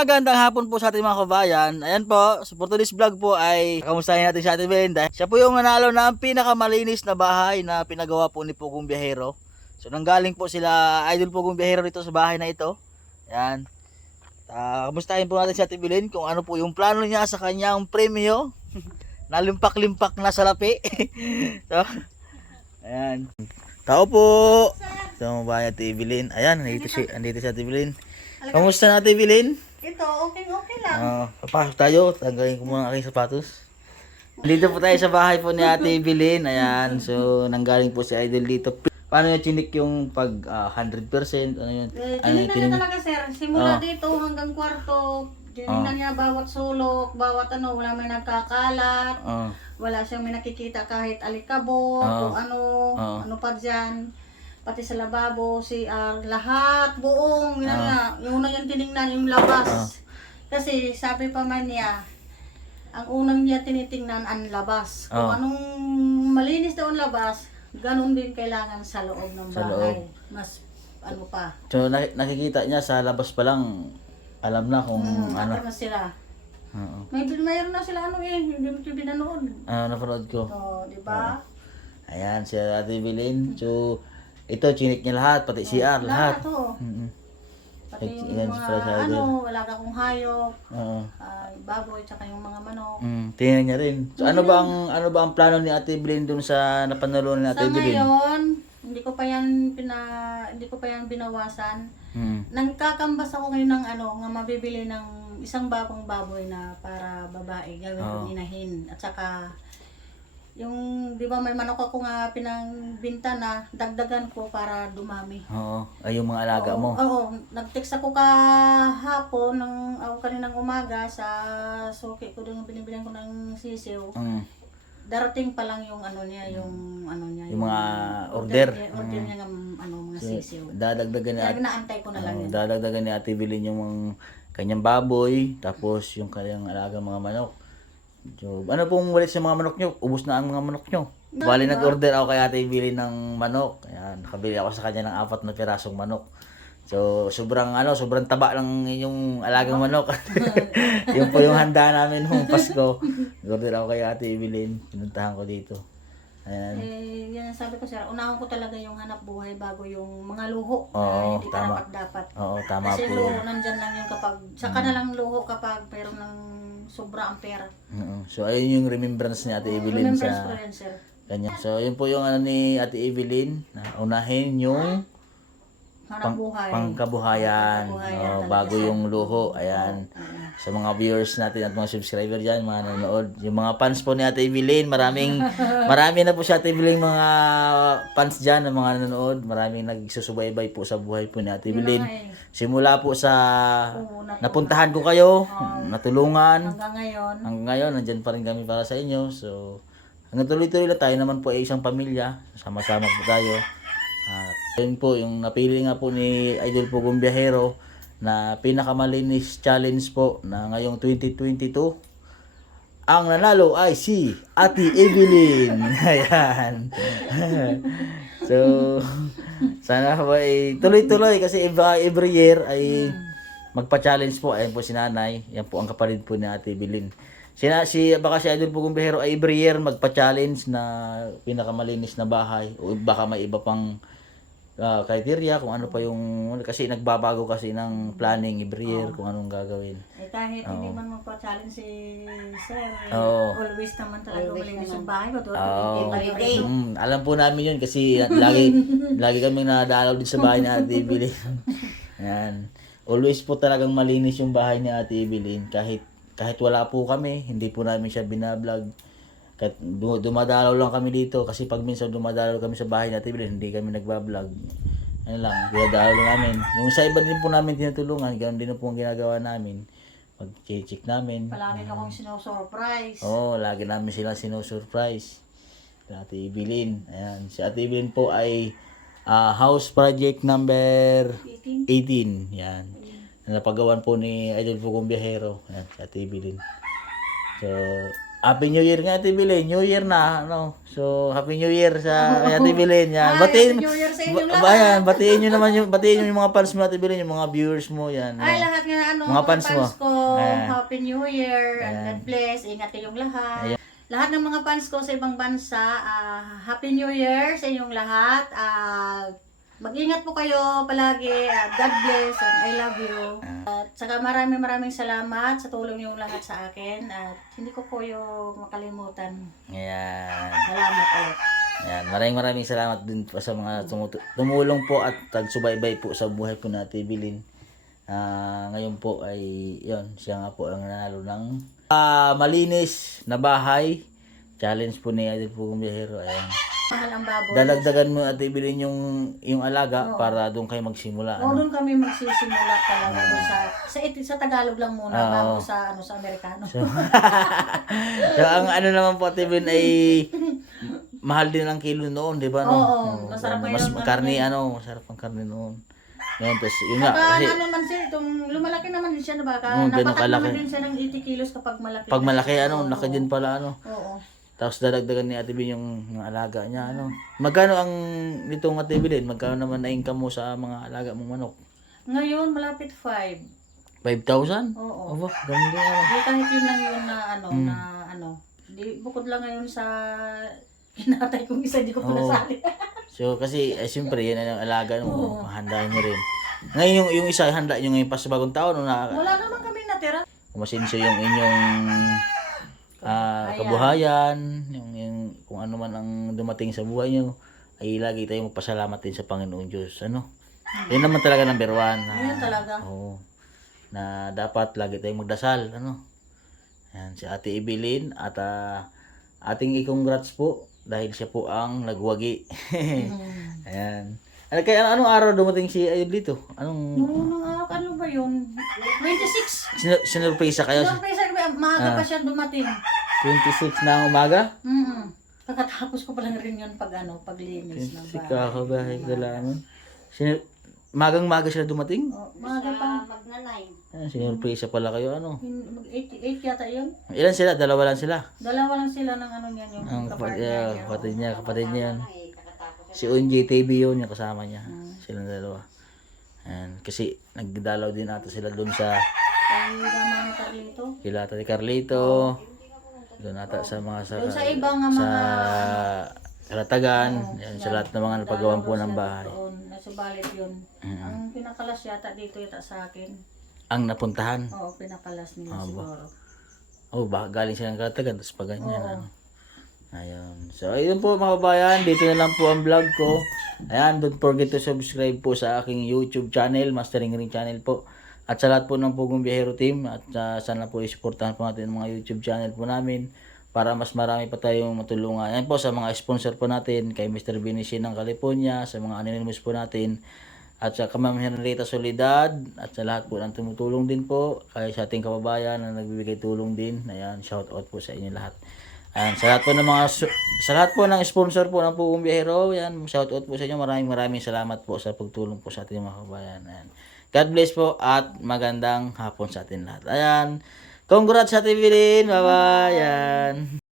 Magandang hapon po sa ating mga kabayan. Ayan po, for today's vlog po ay kamustahin natin si Ate Belinda. Siya po yung nanalo ng pinakamalinis na bahay na pinagawa po ni Pugong Biyahero. So nanggaling po sila Idol Pugong Biyahero dito sa bahay na ito. Ayan. Kamustahin po natin si Ate Belin kung ano po yung plano niya sa kanyang premyo. Nalimpak-limpak na salapi. So, ayan. Tao po. Ito bahay Ate Belin. Ayan, andito si Ate Belin. Kamusta na Ate Belin? Ito, okay lang. Papasok tayo. Tanggalin ko muna ang aking sapatos. Dito po tayo sa bahay po ni Ate Belin. Ayan. So, nanggaling po si Idol dito. Paano niya chinik yung pag 100%? Ano yun? Tinignan niya talaga, sir. Simula dito hanggang kwarto. Tinignan niya bawat sulok, bawat wala may nagkakalat. Wala siyang may nakikita kahit alikabok o ano pa dyan. Pati sa lababo, CR, lahat, buong, yun nga. Yung una yung tinignan, yung labas. Kasi sabi pa man niya, ang unang niya tinitingnan ang labas. Kung anong malinis doon labas, ganun din kailangan sa loob ng bahay. Mas ano pa. So nakikita niya sa labas pa lang, alam na kung ano. Na sila. Mayroon na sila hindi mo ito binanood. Napanood ko. Di ba? Ayan, si Ate Belin. So, ito, chinik niya lahat, pati CR, lahat. Pati yung mga wala ka kong hayop, baboy, tsaka yung mga manok. Tingnan niya rin. So, ano ba ang plano ni Ate Belin dun sa napanalo ni Ate Belin? Sa ngayon, hindi ko pa yan binawasan. Nagkakambas ako ngayon ng nga mabibili ng isang bagong baboy na para babae, gawin kong inahin. At saka, yung, di ba may manok ako nga pinangbinta na, dagdagan ko para dumami. Ay yung mga alaga mo. Nag-text ako kahapon, kaninang umaga sa suki ko doon, binibilan ko ng sisiw. Darating pa lang yung yung mga order. Order niya ng mga sisiw. Dadagdagan ni naantay ko na lang yun. Dadagdagan ni Ate Belin yung kanyang baboy, tapos yung kanyang alaga mga manok. So, ano pong walit sa mga manok nyo? Ubus na ang mga manok nyo. Bali nag-order ako kay Ate Belin ng manok. Ayan, nakabili ako sa kanya ng 4 na pirasong manok. So, sobrang taba lang yung alagang manok. Yun po yung handa namin nung Pasko. Nag-order ako kay Ate Belin. Pinuntahan ko dito. Ayan. Yan sabi ko sir, unahan ko talaga yung hanap buhay bago yung mga luho na hindi ka dapat. Tama kasi po. Kasi luho nandyan lang yung kapag, saka na lang luho kapag mayroon ng sobra ang pera. So, ayun yung remembrance ni Ate Belin sa kanya. So, yun po yung ni Ate Belin. Unahin yung pangkabuhayan. Bago yung luho. Ayan. Sa mga viewers natin at mga subscriber dyan, mga nanonood. Yung mga fans po ni Ate Belin, marami na po si Ate Belin mga fans dyan, ng mga nanonood. Maraming nagsusubaybay po sa buhay po ni Ate Belin. Simula po sa napuntahan ko kayo, natulungan. Hanggang ngayon, nandyan pa rin kami para sa inyo. So, hanggang tuloy-tuloy lang tayo naman po ay isang pamilya. Sama-sama po tayo. Yun po, yung napili nga po ni Idol Pugong Biyahero na pinakamalinis challenge po na ngayong 2022. Ang nanalo ay si Ate Belin. Ayan. So, sana po ay tuloy-tuloy kasi every year ay magpa-challenge po. Ayan po si Nanay. Yan po ang kapatid po ni Ate Belin. Baka si Idol Pugong Biyahero ay every year magpa-challenge na pinakamalinis na bahay o baka may iba pang criteria kung ano pa yung kasi nagbabago kasi ng planning every year kung anong gagawin. Kahit hindi man magpa-challenge si Sir, always naman talaga malinis yung bahay ko. Alam po namin yun kasi lagi kaming nadalaw din sa bahay ni Ate Belin. Yan. Always po talagang malinis yung bahay ni Ate Belin kahit wala po kami, hindi po namin siya binablog. Kahit dumadalaw lang kami dito kasi pag minsan dumadalaw kami sa bahay natin, hindi kami nagbablog. Ano lang, dumadalaw lang namin. Yung sa iba din po namin tinutulungan, ganoon din po ang ginagawa namin. Pag-check namin. Palagi akong sino-surprise. Lagi namin sila sino-surprise. Ate Belin. Ayan, si Ate Belin po ay house project number 18. Yan. Napagawan po ni Idol Pugong Biyahero. Ayan, si Ate Belin. So, Happy New Year nga, Ate Bilin. New Year na, ano. So, Happy New Year sa kay Ate Bilin. Yan. Batiin, Happy New Year sa inyong ayan, batiin nyo naman yung mga fans mo, Ate Bilin, yung mga viewers mo, yan. Ay, no. lahat nga, Mga fans mo. ko, Ayan. Happy New Year, and Ayan. God bless, ingat kayong lahat. Lahat ng mga fans ko sa ibang bansa, Happy New Year sa inyong lahat. Mag-ingat po kayo palagi, God bless, and I love you. At saka maraming salamat sa tulong niyo lahat sa akin, at hindi ko po yung makalimutan. Ayan. Salamat ulit. Ayan. Maraming salamat din po sa mga tumulong po at tagsubaybay po sa buhay po na Ate Bilin. Ngayon po ay, yon siya nga po ang nanalo ng malinis na bahay. Challenge po ni Ate Pugong Biyahero. Ayan. Mahal ang baboy. Dadagdagan mo, Ate Bilin, yung alaga para doon kayo magsimula. O, doon kami magsisimula talaga doon sa Tagalog lang muna bago sa Amerikano. So, ang ano naman po, Ate Bilin, ay mahal din ang kilo noon, di ba? No? Oo, masarap pa mas yun, karne, masarap ang karne noon. Yan, tapos yun nga, Saka kasi ano naman siya, lumalaki naman din siya, na baka ganun napakat kalaki. naman din siya ng 80 kilos kapag malaki. pag malaki, laki din pala, Oo. Tapos dadagdagan ni Ate Bilin yung mga alaga niya, Magkano ang nitong Ate Bilin? Magkano naman na income mo sa mga alaga mong manok? Ngayon, malapit 5. 5,000? Oo. Aba, ganun din Di kahit yun lang yun na Di, bukod lang ngayon sa kinatay kong isa, di ko pa nasali. So, kasi, siyempre, yan ang alaga mo. Mahandain mo rin. Ngayon, yung isa, handa nyo ngayon pa sa bagong taon. Wala naman kami natira. Kumasinso yung inyong kabuhayan, yung kung ano man ang dumating sa buhay nyo, ay lagi tayong magpasalamat din sa Panginoon Diyos. Yan naman talaga number one. Yan talaga. Oo. Na dapat lagi tayong magdasal. Yan, si Ate Evelyn at ating i-congrats po dahil siya po ang nagwagi. Ayan. Anong araw dumating si Ayod dito? Ano ba yun? 26. Sinurpresa kayo? Surprise, maaga pa siya dumating. 26 na umaga? Kakatapos ko pa lang rin yun paglinis ng Si bahay. kakabahay ka lang. Magang-maga sila dumating? Maaga pa. Sinurpresa pala kayo, 8 yata yun. Ilan sila? Dalawa lang sila? Dalawa lang sila ng niyan, yung Ang kapartner niya. kapatid niya. Si Unji TV yun, yung kasama niya. Silang dalawa. Ayan. Kasi nagdalaw din ata sila doon sa Ay, dama ni Carlito. kila Ate Carlito. Doon ata sa mga Doon sa ibang sa Kalatagan. Yan, sa lahat ng mga napagawan po ng bahay. Doon, nasa balit yun. Ang pinakalas yata dito yata sa akin. Ang napuntahan. Oo, pinakalas nila siguro. Galing silang Kalatagan, tapos pa ganyan. Ayun. So, ayun po mga kabayan. Dito na lang po ang vlog ko. Ayan, don't forget to subscribe po sa aking YouTube channel, Mastering Ring channel po. At sa lahat po ng Pugong Biyahero team. At sana po isuportahan po natin ang mga YouTube channel po namin para mas marami pa tayong matulungan. Ayan po sa mga sponsor po natin, kay Mr. Binisin ng California, sa mga anonymous po natin. At sa Ma'am Henrietta Soledad, at sa lahat po ng tumutulong din po, kaya sa ating kababayan na nagbibigay tulong din. Ayan, shout out po sa inyo lahat. Ayan, sa lahat po ng sa lahat po ng sponsor po ng Pugong Biyahero, yan, shout out po sa inyo. Maraming salamat po sa pagtulong po sa ating mga kababayan. Ayan. God bless po at magandang hapon sa atin lahat. Ayan. Congrats sa Ate Evelyn. Bye-bye. Ayan.